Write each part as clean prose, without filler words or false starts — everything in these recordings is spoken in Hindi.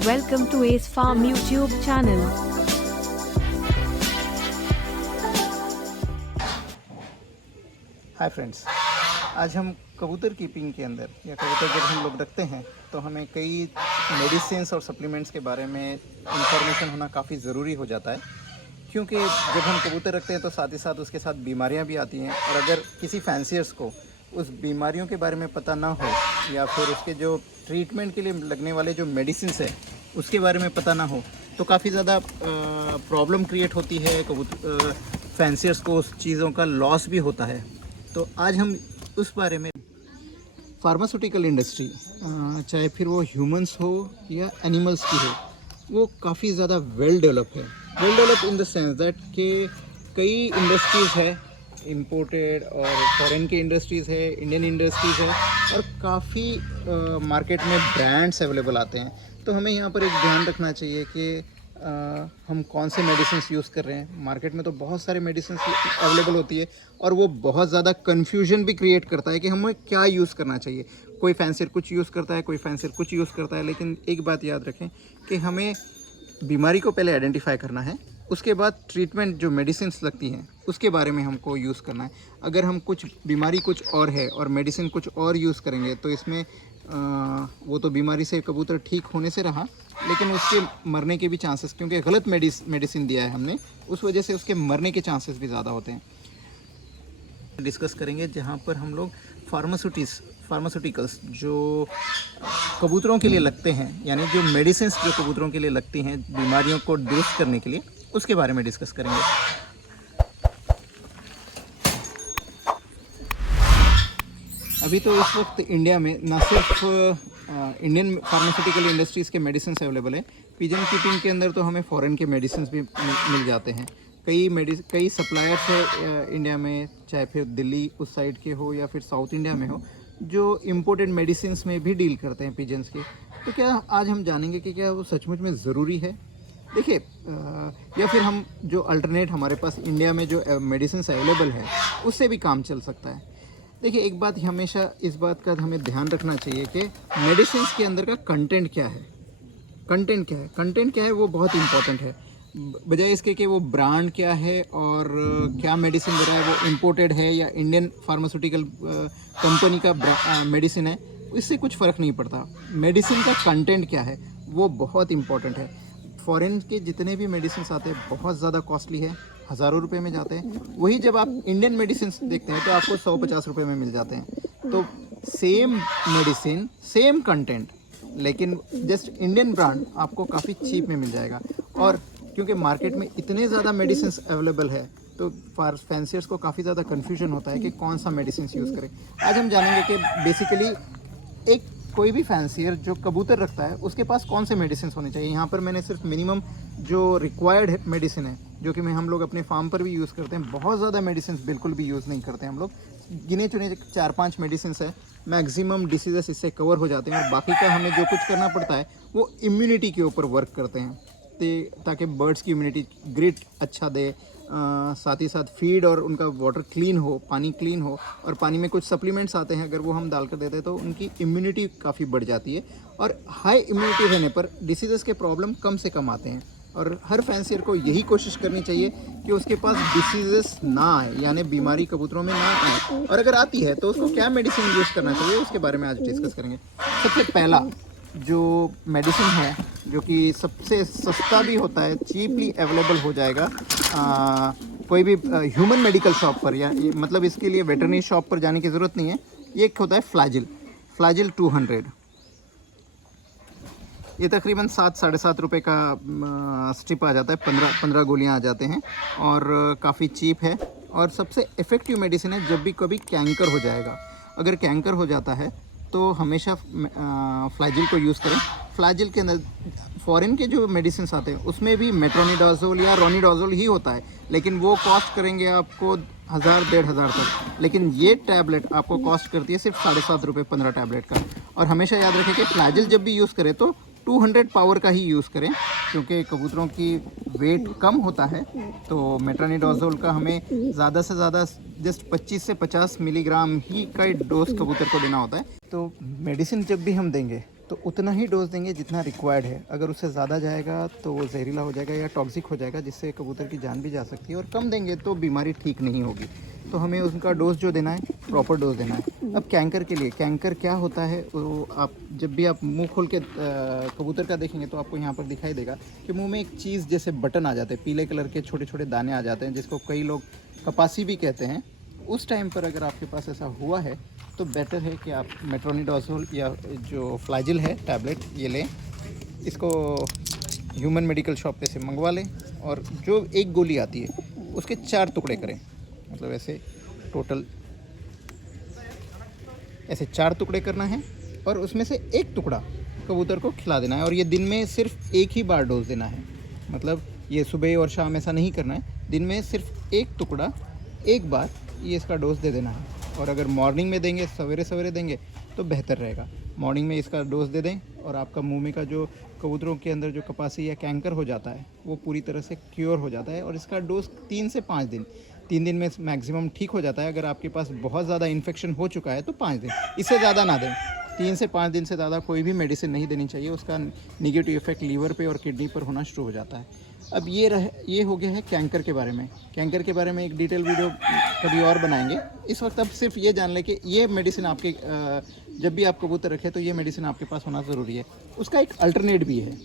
Welcome to Ace Farm YouTube channel. Hi friends, आज हम कबूतर कीपिंग के अंदर या कबूतर जब हम लोग रखते हैं तो हमें कई मेडिसिन्स और सप्लीमेंट्स के बारे में इंफॉर्मेशन होना काफ़ी ज़रूरी हो जाता है, क्योंकि जब हम कबूतर रखते हैं तो साथ ही साथ उसके साथ बीमारियां भी आती हैं। और अगर किसी फैंसियर्स को उस बीमारियों के बारे में पता ना हो या फिर उसके जो ट्रीटमेंट के लिए लगने वाले जो मेडिसिन्स है उसके बारे में पता ना हो तो काफ़ी ज़्यादा प्रॉब्लम क्रिएट होती है। कबूतर फैंसियर्स को उस चीज़ों का लॉस भी होता है। तो आज हम उस बारे में फार्मास्यूटिकल इंडस्ट्री, चाहे फिर वो ह्यूमंस हो या एनिमल्स की हो, वो काफ़ी ज़्यादा वेल डेवलप है। Well develop in the sense that कि कई इंडस्ट्रीज़ है, इंपोर्टेड और फॉरेन की इंडस्ट्रीज़ है, इंडियन इंडस्ट्रीज़ है, और काफ़ी मार्केट में ब्रांड्स अवेलेबल आते हैं। तो हमें यहाँ पर एक ध्यान रखना चाहिए कि हम कौन से मेडिसिन्स यूज़ कर रहे हैं। मार्केट में तो बहुत सारे मेडिसिन्स अवेलेबल होती है और वो बहुत ज़्यादा कन्फ्यूजन भी क्रिएट करता है कि हमें क्या यूज़ करना चाहिए। कोई फैंसियर कुछ यूज़ करता है, कोई फैंसियर कुछ यूज़ करता है, लेकिन एक बात याद रखें कि हमें बीमारी को पहले आइडेंटिफाई करना है, उसके बाद ट्रीटमेंट जो मेडिसिन्स लगती हैं उसके बारे में हमको यूज़ करना है। अगर हम कुछ बीमारी कुछ और है और मेडिसिन कुछ और यूज़ करेंगे तो इसमें वो तो बीमारी से कबूतर ठीक होने से रहा, लेकिन उसके मरने के भी चांसेस, क्योंकि गलत मेडिसिन दिया है हमने, उस वजह से उसके मरने के चांसेस भी ज़्यादा होते हैं। डिस्कस करेंगे जहाँ पर हम लोग फार्मास्यूटिकल्स जो कबूतरों के लिए लगते हैं, यानी जो मेडिसिन्स जो कबूतरों के लिए लगती हैं बीमारियों को दुरुस्त करने के लिए, उसके बारे में डिस्कस करेंगे। अभी तो इस वक्त इंडिया में ना सिर्फ इंडियन फार्मास्यूटिकल इंडस्ट्रीज़ के मेडिसिन अवेलेबल है, पिजन कीपिंग के अंदर तो हमें फ़ॉरेन के मेडिसिन भी मिल जाते हैं। कई सप्लायर्स है इंडिया में, चाहे फिर दिल्ली उस साइड के हो या फिर साउथ इंडिया में हो, जो इम्पोर्टेड मेडिसिन में भी डील करते हैं पिजन्स के। तो क्या आज हम जानेंगे कि क्या वो सचमुच में ज़रूरी है? देखिए, या फिर हम जो अल्टरनेट हमारे पास इंडिया में जो मेडिसिन अवेलेबल है उससे भी काम चल सकता है। देखिए, एक बात हमेशा इस बात का हमें ध्यान रखना चाहिए कि मेडिसिन के अंदर का कंटेंट क्या है। कंटेंट क्या है वो बहुत इंपॉर्टेंट है, बजाय इसके कि वो ब्रांड क्या है और क्या मेडिसिन दे रहा है, वो इम्पोर्टेड है या इंडियन फार्मास्यूटिकल कंपनी का मेडिसिन है, इससे कुछ फ़र्क नहीं पड़ता। मेडिसिन का कंटेंट क्या है वो बहुत इंपॉर्टेंट है। फॉरेन के जितने भी मेडिसिन आते हैं बहुत ज़्यादा कॉस्टली है, हज़ारों रुपए में जाते हैं। वही जब आप इंडियन मेडिसिन देखते हैं तो आपको 100-50 रुपये में मिल जाते हैं। तो सेम मेडिसिन सेम कंटेंट, लेकिन जस्ट इंडियन ब्रांड आपको काफ़ी चीप में मिल जाएगा। और क्योंकि मार्केट में इतने ज़्यादा मेडिसिन अवेलेबल है तो फैंसियर्स को काफ़ी ज़्यादा कन्फ्यूजन होता है कि कौन सा मेडिसिन यूज़ करें। आज हम जानेंगे कि बेसिकली एक कोई भी फैंसियर जो कबूतर रखता है उसके पास कौन से मेडिसिन होने चाहिए। यहाँ पर मैंने सिर्फ मिनिमम जो रिक्वायर्ड मेडिसिन है, जो कि हम लोग अपने फार्म पर भी यूज़ करते हैं, बहुत ज़्यादा मेडिसिन बिल्कुल भी यूज़ नहीं करते हम लोग। गिने चुने 4-5 मेडिसिन है, मैक्सिमम डिसीजेस इससे कवर हो जाते हैं, और बाकी का हमें जो कुछ करना पड़ता है वो इम्यूनिटी के ऊपर वर्क करते हैं, ताकि बर्ड्स की इम्यूनिटी ग्रिट अच्छा दे, साथ ही साथ फीड और उनका वाटर क्लीन हो, पानी क्लीन हो, और पानी में कुछ सप्लीमेंट्स आते हैं, अगर वो हम डालकर देते हैं तो उनकी इम्यूनिटी काफ़ी बढ़ जाती है, और हाई इम्यूनिटी रहने पर डिसीज़ेस के प्रॉब्लम कम से कम आते हैं। और हर फैंसियर को यही कोशिश करनी चाहिए कि उसके पास डिसीजेस ना आए, यानी बीमारी कबूतरों में ना आए, और अगर आती है तो उसको क्या मेडिसिन यूज़ करना चाहिए उसके बारे में आज डिस्कस करेंगे। सबसे पहला जो मेडिसिन है, जो कि सबसे सस्ता भी होता है, चीपली अवेलेबल हो जाएगा कोई भी ह्यूमन मेडिकल शॉप पर, या मतलब इसके लिए वेटरनरी शॉप पर जाने की ज़रूरत नहीं है। ये एक होता है फ्लैजिल 200। ये तकरीबन 7-7.5 रुपये का स्ट्रिप आ जाता है, 15 गोलियां आ जाते हैं, और काफ़ी चीप है और सबसे इफ़ेक्टिव मेडिसिन है जब भी कभी कैंकर हो जाएगा। अगर कैंकर हो जाता है तो हमेशा फ्लैजिल को यूज़ करें। फ्लैजिल के अंदर फॉरेन के जो मेडिसिन आते हैं उसमें भी मेट्रोनिडाजोल या रोनिडाजोल ही होता है, लेकिन वो कॉस्ट करेंगे आपको 1000-1500 तक, लेकिन ये टैबलेट आपको कॉस्ट करती है सिर्फ 7.5 रुपये 15 टैबलेट का। और हमेशा याद रखें कि फ्लैजिल जब भी यूज़ करें तो 200 पावर का ही यूज़ करें, क्योंकि कबूतरों की वेट कम होता है। तो मेट्रोनिडाजोल का हमें ज़्यादा से ज़्यादा जस्ट 25 से 50 मिलीग्राम ही का डोज कबूतर को देना होता है। तो मेडिसिन जब भी हम देंगे तो उतना ही डोज देंगे जितना रिक्वायर्ड है। अगर उससे ज़्यादा जाएगा तो वो जहरीला हो जाएगा या टॉक्सिक हो जाएगा, जिससे कबूतर की जान भी जा सकती है, और कम देंगे तो बीमारी ठीक नहीं होगी। तो हमें उनका डोज जो देना है प्रॉपर डोज देना है। अब कैंकर के लिए, कैंकर क्या होता है, वो आप जब भी आप मुंह खोल के कबूतर का देखेंगे तो आपको यहाँ पर दिखाई देगा कि मुंह में एक चीज़ जैसे बटन आ जाते हैं, पीले कलर के छोटे छोटे दाने आ जाते हैं, जिसको कई लोग कपासी भी कहते हैं। उस टाइम पर अगर आपके पास ऐसा हुआ है तो बेटर है कि आप मेट्रोनिडाज़ोल या जो फ्लैजिल है टैबलेट ये लें। इसको ह्यूमन मेडिकल शॉप पे से मंगवा लें, और जो एक गोली आती है उसके 4 टुकड़े करें, मतलब ऐसे टोटल ऐसे 4 टुकड़े करना है, और उसमें से एक टुकड़ा कबूतर को खिला देना है। और ये दिन में सिर्फ एक ही बार डोज देना है, मतलब ये सुबह और शाम ऐसा नहीं करना है। दिन में सिर्फ एक टुकड़ा एक बार ये इसका डोज दे देना है। और अगर मॉर्निंग में देंगे, सवेरे सवेरे देंगे तो बेहतर रहेगा। मॉर्निंग में इसका डोज दे दें और आपका मुंह में का जो कबूतरों के अंदर जो कपासी या कैंकर हो जाता है वो पूरी तरह से क्योर हो जाता है। और इसका डोज 3 से 5 दिन, 3 दिन में मैक्सिमम ठीक हो जाता है। अगर आपके पास बहुत ज़्यादा इन्फेक्शन हो चुका है तो 5 दिन, इससे ज़्यादा ना दें। 3 से 5 दिन से ज़्यादा कोई भी मेडिसिन नहीं देनी चाहिए, उसका निगेटिव इफेक्ट लीवर पे और किडनी पर होना शुरू हो जाता है। अब ये हो गया है कैंकर के बारे में। कैंकर के बारे में एक डिटेल वीडियो कभी और बनाएंगे। इस वक्त अब सिर्फ ये जान लें कि ये मेडिसिन आपके जब भी आप कबूतर रखें तो ये मेडिसिन आपके पास होना ज़रूरी है। उसका एक अल्टरनेट भी है।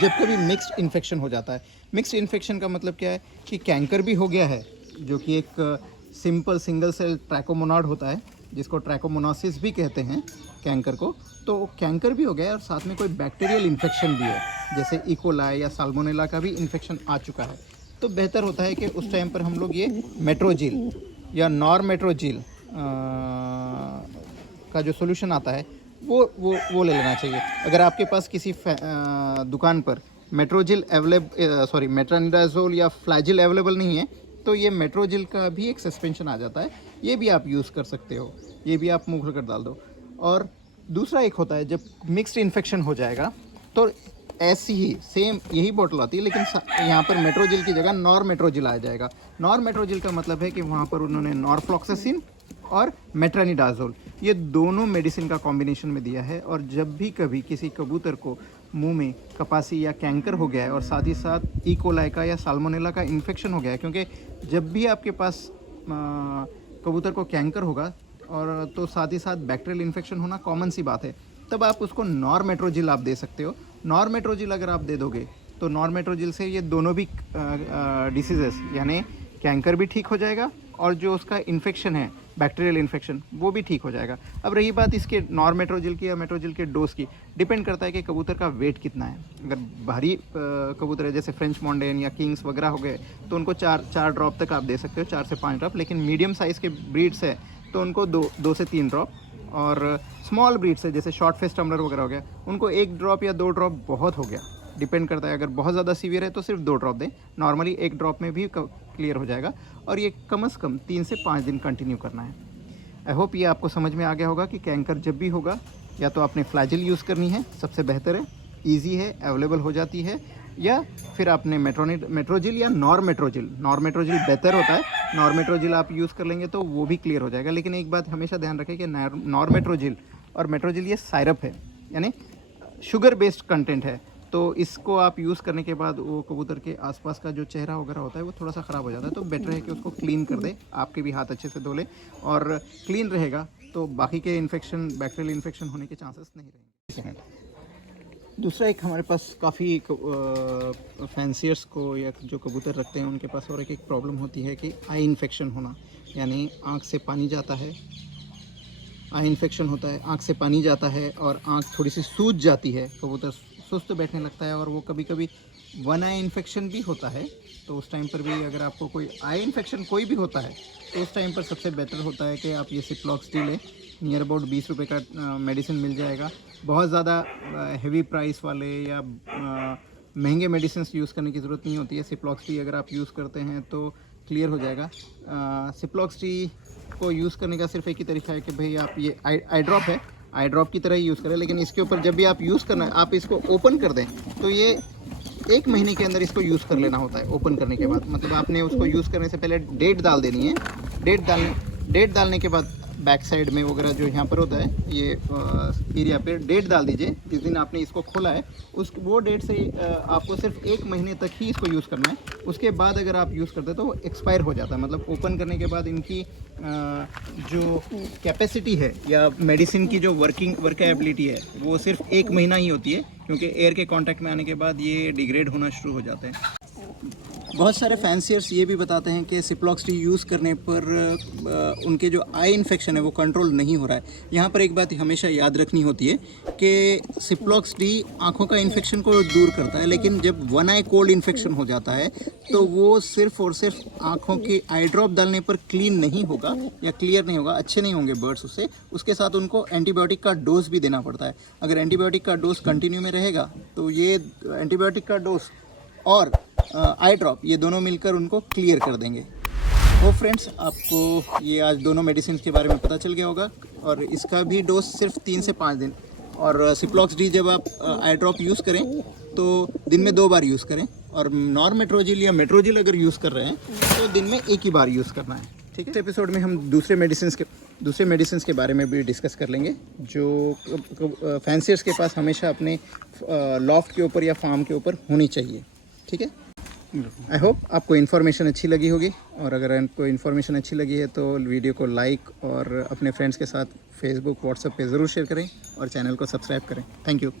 जब कभी मिक्स्ड इन्फेक्शन हो जाता है, मिक्स्ड इन्फेक्शन का मतलब क्या है कि कैंकर भी हो गया है, जो कि एक सिंपल सिंगल सेल ट्रैकोमोनाड होता है, जिसको ट्रैकोमोनासिस भी कहते हैं कैंकर को। तो कैंकर भी हो गया है और साथ में कोई बैक्टीरियल इन्फेक्शन भी है, जैसे इकोलाई या साल्मोनेला का भी इन्फेक्शन आ चुका है। तो बेहतर होता है कि उस टाइम पर हम लोग ये मेट्रोजिल या नॉरमेट्रोजिल का जो सोल्यूशन आता है वो ले लेना चाहिए। अगर आपके पास किसी दुकान पर मेट्रोनिडाज़ोल या फ्लैजिल अवेलेबल नहीं है तो ये मेट्रोजिल का भी एक सस्पेंशन आ जाता है, ये भी आप यूज़ कर सकते हो। ये भी आप मुँह कर डाल दो। और दूसरा एक होता है, जब मिक्स्ड इन्फेक्शन हो जाएगा तो ऐसी ही सेम यही बोतल आती है, लेकिन यहाँ पर मेट्रोजिल की जगह नॉरमेट्रोजिल आ जाएगा। नॉरमेट्रोजिल का मतलब है कि वहाँ पर उन्होंने नॉरफ्लॉक्सासिन और मेट्रोनिडाज़ोल ये दोनों मेडिसिन का कॉम्बिनेशन में दिया है। और जब भी कभी किसी कबूतर को मुंह में कपासी या कैंकर हो गया है और साथ ही साथ इकोलाई का या साल्मोनेला का इन्फेक्शन हो गया है, क्योंकि जब भी आपके पास कबूतर को कैंकर होगा और तो साथ ही साथ बैक्टीरियल इन्फेक्शन होना कॉमन सी बात है, तब आप उसको नॉरमेट्रोजिल आप दे सकते हो। नॉरमेट्रोजिल अगर आप दे दोगे तो नॉरमेट्रोजिल से ये दोनों भी डिसीजेस यानी कैंकर भी ठीक हो जाएगा और जो उसका इन्फेक्शन है बैक्टीरियल इन्फेक्शन वो भी ठीक हो जाएगा। अब रही बात इसके नॉरमेट्रोजिल की या मेट्रोजिल के डोज की, डिपेंड करता है कि कबूतर का वेट कितना है। अगर भारी कबूतर है जैसे फ्रेंच मॉन्डेन या किंग्स वगैरह हो गए तो उनको 4 ड्रॉप तक आप दे सकते हो, 4 से 5 ड्रॉप। लेकिन मीडियम साइज़ के ब्रीड्स है तो उनको 2 से 3 ड्रॉप, और स्मॉल ब्रीड्स है जैसे शॉर्ट फेस टम्बलर वगैरह हो गया उनको 1 ड्रॉप या 2 ड्रॉप बहुत हो गया। डिपेंड करता है, अगर बहुत ज़्यादा सीवियर है तो सिर्फ 2 ड्रॉप दें, नॉर्मली 1 ड्रॉप में भी क्लियर हो जाएगा। और ये कम से कम 3 से 5 दिन कंटिन्यू करना है। आई होप ये आपको समझ में आ गया होगा कि कैंकर जब भी होगा या तो आपने फ्लैजिल यूज़ करनी है, सबसे बेहतर है, ईजी है, अवेलेबल हो जाती है, या फिर आपने मेट्रोजिल या नॉरमेट्रोजिल बेहतर होता है, नॉरमेट्रोजिल आप यूज़ कर लेंगे तो वो भी क्लियर हो जाएगा। लेकिन एक बात हमेशा ध्यान रखें कि नॉरमेट्रोजिल और मेट्रोजिल ये साइरप है, यानी शुगर बेस्ड कंटेंट है। तो इसको आप यूज़ करने के बाद वो कबूतर के आसपास का जो चेहरा वगैरह होता है वो थोड़ा सा ख़राब हो जाता है। तो बेटर है कि उसको क्लीन कर दे, आपके भी हाथ अच्छे से धो लें, और क्लीन रहेगा तो बाकी के इन्फेक्शन बैक्टीरियल इन्फेक्शन होने के चांसेस नहीं रहेंगे। दूसरा एक हमारे पास काफ़ी फैंसियर्स को या जो कबूतर रखते हैं उनके पास और एक प्रॉब्लम होती है कि आई इन्फेक्शन होना, यानी आँख से पानी जाता है, आई इन्फेक्शन होता है, आँख से पानी जाता है और आँख थोड़ी सी सूज जाती है, कबूतर सुस्त बैठने लगता है, और वो कभी कभी वन आई इन्फेक्शन भी होता है। तो उस टाइम पर भी अगर आपको कोई आई इन्फेक्शन कोई भी होता है तो उस टाइम पर सबसे बेटर होता है कि आप ये सिप्लॉक्सिडी लें। नियर अबाउट 20 रुपये का मेडिसिन मिल जाएगा। बहुत ज़्यादा हेवी प्राइस वाले या महंगे मेडिसिन यूज़ करने की ज़रूरत नहीं होती है। सिप्लॉक्सिडी अगर आप यूज़ करते हैं तो क्लियर हो जाएगा। सिप्लॉक्सिडी को यूज़ करने का सिर्फ एक ही तरीका है कि भाई आप ये आई ड्रॉप है, आई ड्रॉप की तरह ही यूज़ करें, लेकिन इसके ऊपर जब भी आप यूज़ करना है आप इसको ओपन कर दें तो ये 1 महीने के अंदर इसको यूज़ कर लेना होता है। ओपन करने के बाद मतलब आपने उसको यूज़ करने से पहले डेट डाल देनी है। डेट डालने के बाद बैक साइड में वगैरह जो यहाँ पर होता है ये एरिया पे डेट डाल दीजिए जिस दिन आपने इसको खोला है, उस वो डेट से आपको सिर्फ 1 महीने तक ही इसको यूज़ करना है। उसके बाद अगर आप यूज़ करते हैं तो वो एक्सपायर हो जाता है। मतलब ओपन करने के बाद इनकी जो कैपेसिटी है या मेडिसिन की जो वर्केबिलिटी है वो सिर्फ 1 महीना ही होती है, क्योंकि एयर के कांटेक्ट में आने के बाद ये डिग्रेड होना शुरू हो जाते हैं। बहुत सारे फैंसियर्स ये भी बताते हैं कि सिप्लॉक्स टी यूज़ करने पर उनके जो आई इन्फेक्शन है वो कंट्रोल नहीं हो रहा है। यहाँ पर एक बात हमेशा याद रखनी होती है कि सिप्लॉक्स टी आँखों का इन्फेक्शन को दूर करता है, लेकिन जब वन आई कोल्ड इन्फेक्शन हो जाता है तो वो सिर्फ और सिर्फ आँखों के आई ड्रॉप डालने पर क्लीन नहीं होगा या क्लियर नहीं होगा, अच्छे नहीं होंगे बर्ड्स उससे। उसके साथ उनको एंटीबायोटिक का डोज भी देना पड़ता है। अगर एंटीबायोटिक का डोज कंटिन्यू में रहेगा तो ये एंटीबायोटिक का डोज और आई ड्रॉप ये दोनों मिलकर उनको क्लियर कर देंगे। तो फ्रेंड्स, आपको ये आज दोनों मेडिसिन के बारे में पता चल गया होगा, और इसका भी डोज सिर्फ 3 से 5 दिन। और सिप्लॉक्स डी जब आप आई ड्रॉप यूज़ करें तो दिन में 2 बार यूज़ करें, और नॉर्मेट्रोजिल या मेट्रोजिल अगर यूज़ कर रहे हैं तो दिन में 1 ही बार यूज़ करना है। ठीक है, इस एपिसोड में हम दूसरे मेडिसिन के बारे में भी डिस्कस कर लेंगे जो फैंसियर्स के पास हमेशा अपने लॉफ्ट के ऊपर या फार्म के ऊपर होनी चाहिए। ठीक है, आई होप आपको इन्फॉर्मेशन अच्छी लगी होगी, और अगर आपको इन्फॉर्मेशन अच्छी लगी है तो वीडियो को लाइक और अपने फ्रेंड्स के साथ फेसबुक व्हाट्सएप पे ज़रूर शेयर करें और चैनल को सब्सक्राइब करें। Thank you.